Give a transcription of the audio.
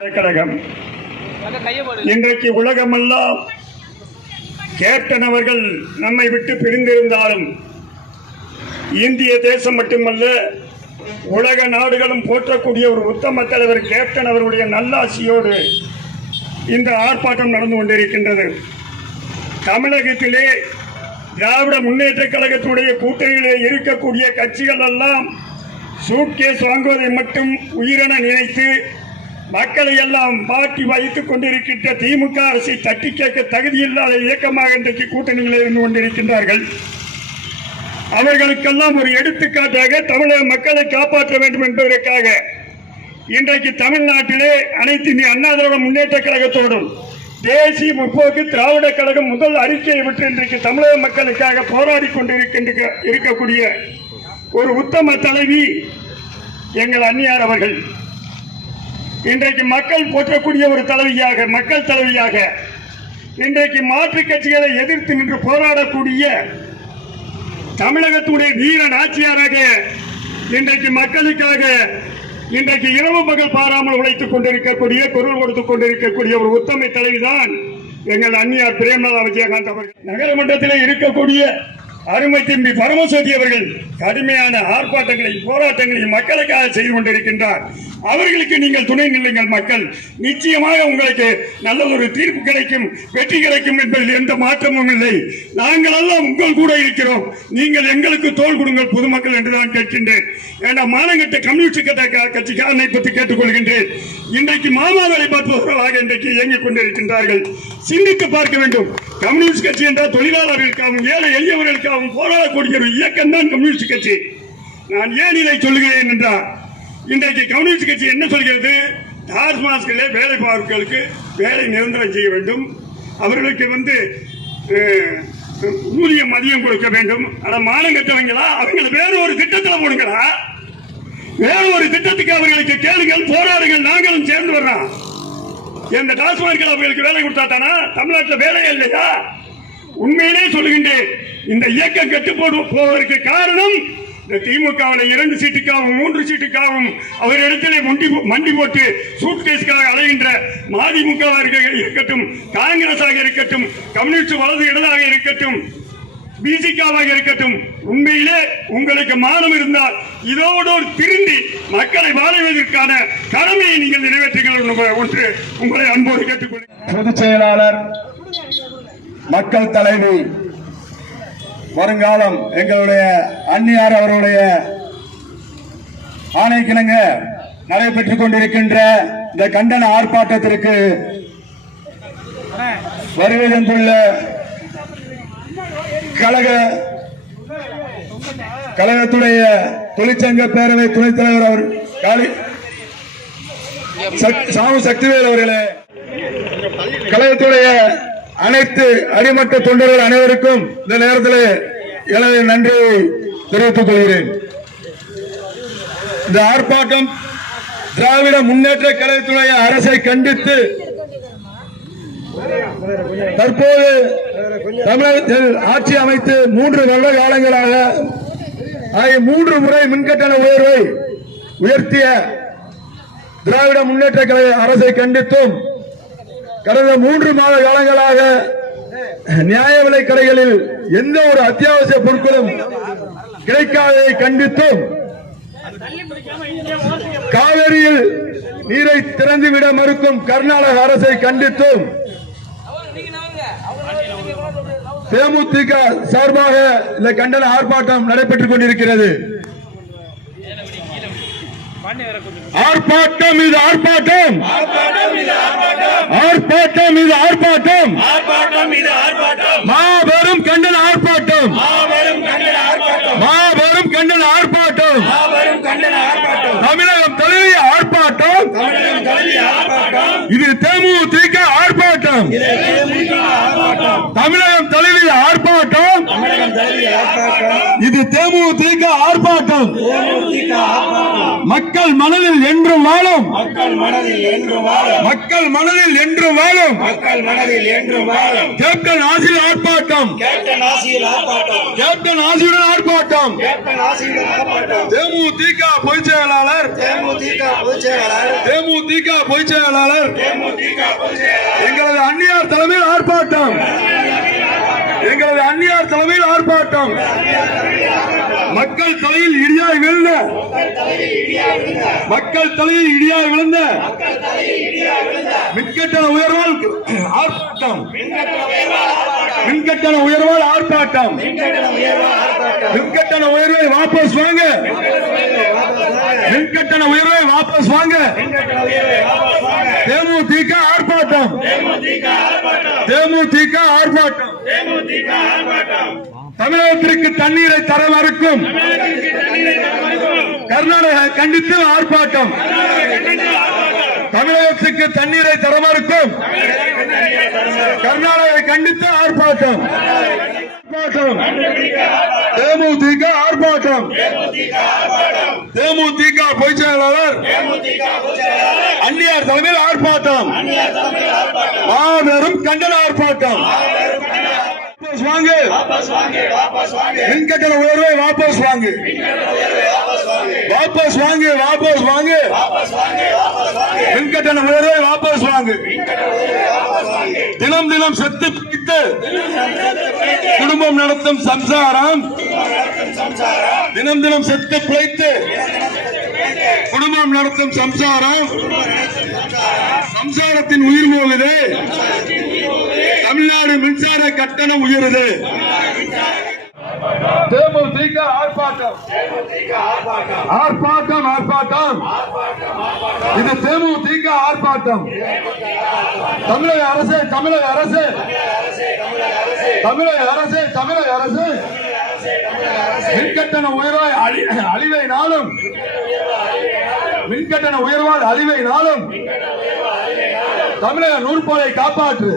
கழகம் இன்றைக்கு உலகமெல்லாம் கேப்டன் அவர்கள் நம்மை விட்டு பிரிந்திருந்தாலும் இந்திய தேசம் மட்டுமல்ல உலக நாடுகளும் போற்றக்கூடிய ஒரு உத்தம தலைவர் கேப்டன் அவர்களுடைய நல்லாசியோடு இந்த ஆர்ப்பாட்டம் நடந்து கொண்டிருக்கின்றது. தமிழகத்திலே திராவிட முன்னேற்ற கழகத்துடைய கூட்டணியிலே இருக்கக்கூடிய கட்சிகள் எல்லாம் சூட்கேஸ் வாங்குவதை மட்டும் உயிரென நினைத்து மக்களை எல்லாம் மாற்றி வைத்துக் கொண்டிருக்கின்ற திமுக அரசை தட்டி கேட்க தகுதியில்லாத இயக்கமாக இன்றைக்கு கூட்டணியில் இருந்து கொண்டிருக்கின்றார்கள். அவர்களுக்கெல்லாம் ஒரு எடுத்துக்காட்டாக தமிழக மக்களை காப்பாற்ற வேண்டும் என்பதற்காக இன்றைக்கு தமிழ்நாட்டிலே அனைத்து இந்திய அண்ணா திராவிட முன்னேற்ற கழகத்தோடும் தேசிய முற்போக்கு திராவிட கழகம் முதல் அறிக்கையை விட்டு இன்றைக்கு தமிழக மக்களுக்காக போராடி கொண்டிருக்கக்கூடிய ஒரு உத்தம தலைவி எங்கள் அன்னியார் அவர்கள் இன்றைக்கு மக்கள் போற்றக்கூடிய ஒரு தலைவியாக மக்கள் தலைவியாக இன்றைக்கு மாற்றுக் கட்சிகளை எதிர்த்து நின்று போராடக்கூடிய தமிழகத்துடைய வீர நாச்சியாராக இன்றைக்கு மக்களுக்காக இன்றைக்கு இரவு பகல் பாராமல் உழைத்துக் கொண்டிருக்கக்கூடிய குரல் கொடுத்துக் கொண்டிருக்கக்கூடிய ஒரு உத்தமை தலைவிதான் எங்கள் அன்னியார் பிரேமலதா விஜயகாந்த் அவர்கள். நகரமன்றத்தில் இருக்கக்கூடிய அருமை தம்பி பரமசோதி அவர்கள் கடுமையான ஆர்ப்பாட்டங்களை போராட்டங்களை மக்களுக்காக செய்து கொண்டிருக்கின்றார். அவர்களுக்கு நீங்கள் துணை நில்லுங்கள். மக்கள் நிச்சயமாக உங்களுக்கு நல்ல ஒரு தீர்ப்பு கிடைக்கும், வெற்றி கிடைக்கும் என்பதில் எந்த மாற்றமும் இல்லை. நாங்கள் எல்லாம் உங்கள் கூட இருக்கிறோம், நீங்கள் எங்களுக்கு தோள் கொடுங்கள் பொதுமக்கள் என்றுதான் கேட்கின்றேன். ஏன்னா மானங்கட்ட கம்யூனிஸ்ட் கட்சிக்காரனை பற்றி கேட்டுக்கொள்கின்றேன். இன்றைக்கு மாமா வேலை பார்ப்பவர்களாக இன்றைக்கு இயங்கிக் கொண்டிருக்கின்றார்கள். சிந்தித்து பார்க்க வேண்டும். கம்யூனிஸ்ட் கட்சி என்றால் தொழிலாளர்களுக்காகவும் ஏழை எளியவர்களுக்காகவும் போராடக்கூடிய ஒரு இயக்கம் தான் கம்யூனிஸ்ட் கட்சி. நான் ஏன் இதை சொல்கிறேன் என்றால் இன்றைக்கு கம்யூனிஸ்ட் கட்சி என்ன சொல்கிறது? டாஸ்மாஸ்களே வேலை பார்ப்பவர்களுக்கு வேலை நிரந்தரம் செய்ய வேண்டும், அவர்களுக்கு ஊதியம் மதியம் கொடுக்க வேண்டும். ஆனால் மானம் கட்டவங்களா அவங்களை வேறு ஒரு திட்டத்தில் போடுங்களா, வேறு ஒரு திட்டத்துக்கு அவர்களுக்கு கேளுங்கள், போராடுங்கள், நாங்களும் சேர்ந்து வர்றோம். இந்த டாஸ்மார்கள் அவர்களுக்கு வேலை கொடுத்தா தானா தமிழ்நாட்டில் வேலை இல்லையா? உண்மையிலே சொல்லுகின்றேன், இந்த இயக்கம் கட்டு போவதற்கு காரணம் திமுகவில் 2 சீட்டுக்காகவும் 3 சீட்டுக்காகவும் அவரிடத்திலே மண்டி போட்டு சூட்கேஸ்காக அலைகின்ற மதிமுகவாக இருக்கட்டும், காங்கிரஸாக இருக்கட்டும், கம்யூனிஸ்ட் வலது இடதாக இருக்கட்டும், பிசிகாவாக இருக்கட்டும், உண்மையிலே உங்களுக்கு மானம் இருந்தால் இதோடு திருந்தி மக்களை வாழுவதற்கான கடமையை நீங்கள் நிறைவேற்றுங்கள் ஒன்று உங்களை அன்போடு கேட்டுக்கொள்கிறேன். பொதுச் செயலாளர், மக்கள் தலைவி, வருங்காலம் எங்களுடைய அன்னியார் அவருடைய ஆணைக்கிணங்க நடைபெற்றுக் கொண்டிருக்கின்ற இந்த கண்டன ஆர்ப்பாட்டத்திற்கு வருகை தந்துள்ள கழகத்துடைய தொழிற்சங்க பேரவை துணைத் தலைவர் அவர் சாமு சக்திவேல் அவர்களே, கழகத்துடைய அனைத்து அடிமட்ட தொண்டர்கள் அனைவருக்கும் இந்த நேரத்தில் எனது நன்றியை தெரிவித்துக் கொள்கிறேன். இந்த ஆர்ப்பாட்டம் திராவிட முன்னேற்ற கழகத்துடைய அரசை கண்டித்து தற்போது தமிழகத்தில் ஆட்சி அமைத்து 3 வருட காலங்களாக 3 முறை மின்கட்டண உயர்வை உயர்த்திய திராவிட முன்னேற்ற கழக அரசை கண்டித்தும் கடந்த 3 மாத காலங்களாக நியாய விலை கடைகளில் எந்த ஒரு அத்தியாவசிய பொருட்களும் கிடைக்காததை கண்டித்தும் காவிரியில் நீரை திறந்துவிட மறுக்கும் கர்நாடக அரசை கண்டித்தும் தேமுதிக சார்பாக இந்த கண்டன ஆர்ப்பாட்டம் நடைபெற்றுக் கொண்டிருக்கிறது. ஆர்ப்பாட்டம் இது ஆர்ப்பாட்டம், ஆர்ப்பாட்டம் இது ஆர்ப்பாட்டம், மாபெரும் கண்டன ஆர்ப்பாட்டம், மாபெரும் கண்டன ஆர்ப்பாட்டம், தமிழகம் தழுவிய ஆர்ப்பாட்டம், இது தேமுதிக ஆர்ப்பாட்டம், தமிழகம் தழுவிய ஆர்ப்பாட்டம், இது தேமுதிக ஆர்ப்பாட்டம். தேமுதிக ஆர்ப்பாட்டம். மக்கள் மனதில் என்றும் வாழும். மக்கள் மனதில் என்றும் வாழும். மக்கள் மனதில் என்றும் வாழும். மக்கள் மனதில் என்றும் வாழும். கேப்டன் ஆசிரியர் ஆர்ப்பாட்டம். கேப்டன் ஆசியில் ஆர்ப்பாட்டம். கேப்டன் ஆசிரியர் ஆர்ப்பாட்டம். கேப்டன் ஆசியில் ஆர்ப்பாட்டம். தேமுதிக பொதுச் செயலாளர். தேமுதிக பொதுச் செயலாளர். தேமுதிக பொதுச் செயலாளர் தேமுதிக பொதுச் செயலாளர். எங்களது அந்நியார் தலைமையில் ஆர்ப்பாட்டம். எங்களது அந்நியார் தலைமையில் ஆர்ப்பாட்டம். மக்கள் தலையில் இடியாய் விழுந்த மக்கள் தலையில் இடியாய் விழுந்த மின்கட்டண உயர்வால் ஆர்ப்பாட்டம். மின்கட்டண உயர்வால் ஆர்ப்பாட்டம். மின்கட்டண உயர்வை வாபஸ் வாங்க. மின்கட்டண உயர்வை வாபஸ் வாங்க. தேமுதிக ஆர்ப்பாட்டம். தேமுதிக ஆர்ப்பாட்டம். தமிழகத்திற்கு தண்ணீரை தர மறுக்கும் கர்நாடகா கண்டித்து ஆர்ப்பாட்டம். தமிழகத்துக்கு தண்ணீரை தர மறுக்கும் கர்நாடகா கண்டித்து ஆர்ப்பாட்டம். தேமுதிக ஆர்ப்பாட்டம். தேமுதிக பொதுச் செயலாளர் அந்நியார் தலைமையில் ஆர்ப்பாட்டம். மாபெரும் கண்டன ஆர்ப்பாட்டம். வாபஸ் வாங்கு. மின்கட்டண உயர்வை வாபஸ் வாங்கு. வாபஸ் வாங்கு. வாபஸ் வாங்கு. மின்கட்டண உயர்வை வாபஸ் வாங்கு. தினம் தினம் செத்து பிடித்து குடும்பம் நடத்தும் சம்சாரம். தினம் தினம் செத்து பிழைத்து குடும்பம் நடத்தும் சம்சாரம். சம்சாரத்தின் உயிர் போகுது. தமிழ்நாடு மின்சார கட்டணம் உயருது. தேமுதிக ஆர்ப்பாட்டம். ஆர்ப்பாட்டம். ஆர்ப்பாட்டம். இது தேமுதிக ஆர்ப்பாட்டம். தமிழக அரசு. தமிழக அரசு. தமிழக அரசு. தமிழக அரசு மின்கட்டண உயர்வாய் அழிவை நாளும். மின்கட்டண உயர்வால் அழிவை நாளும் தமிழக நூற்போரை காப்பாற்று.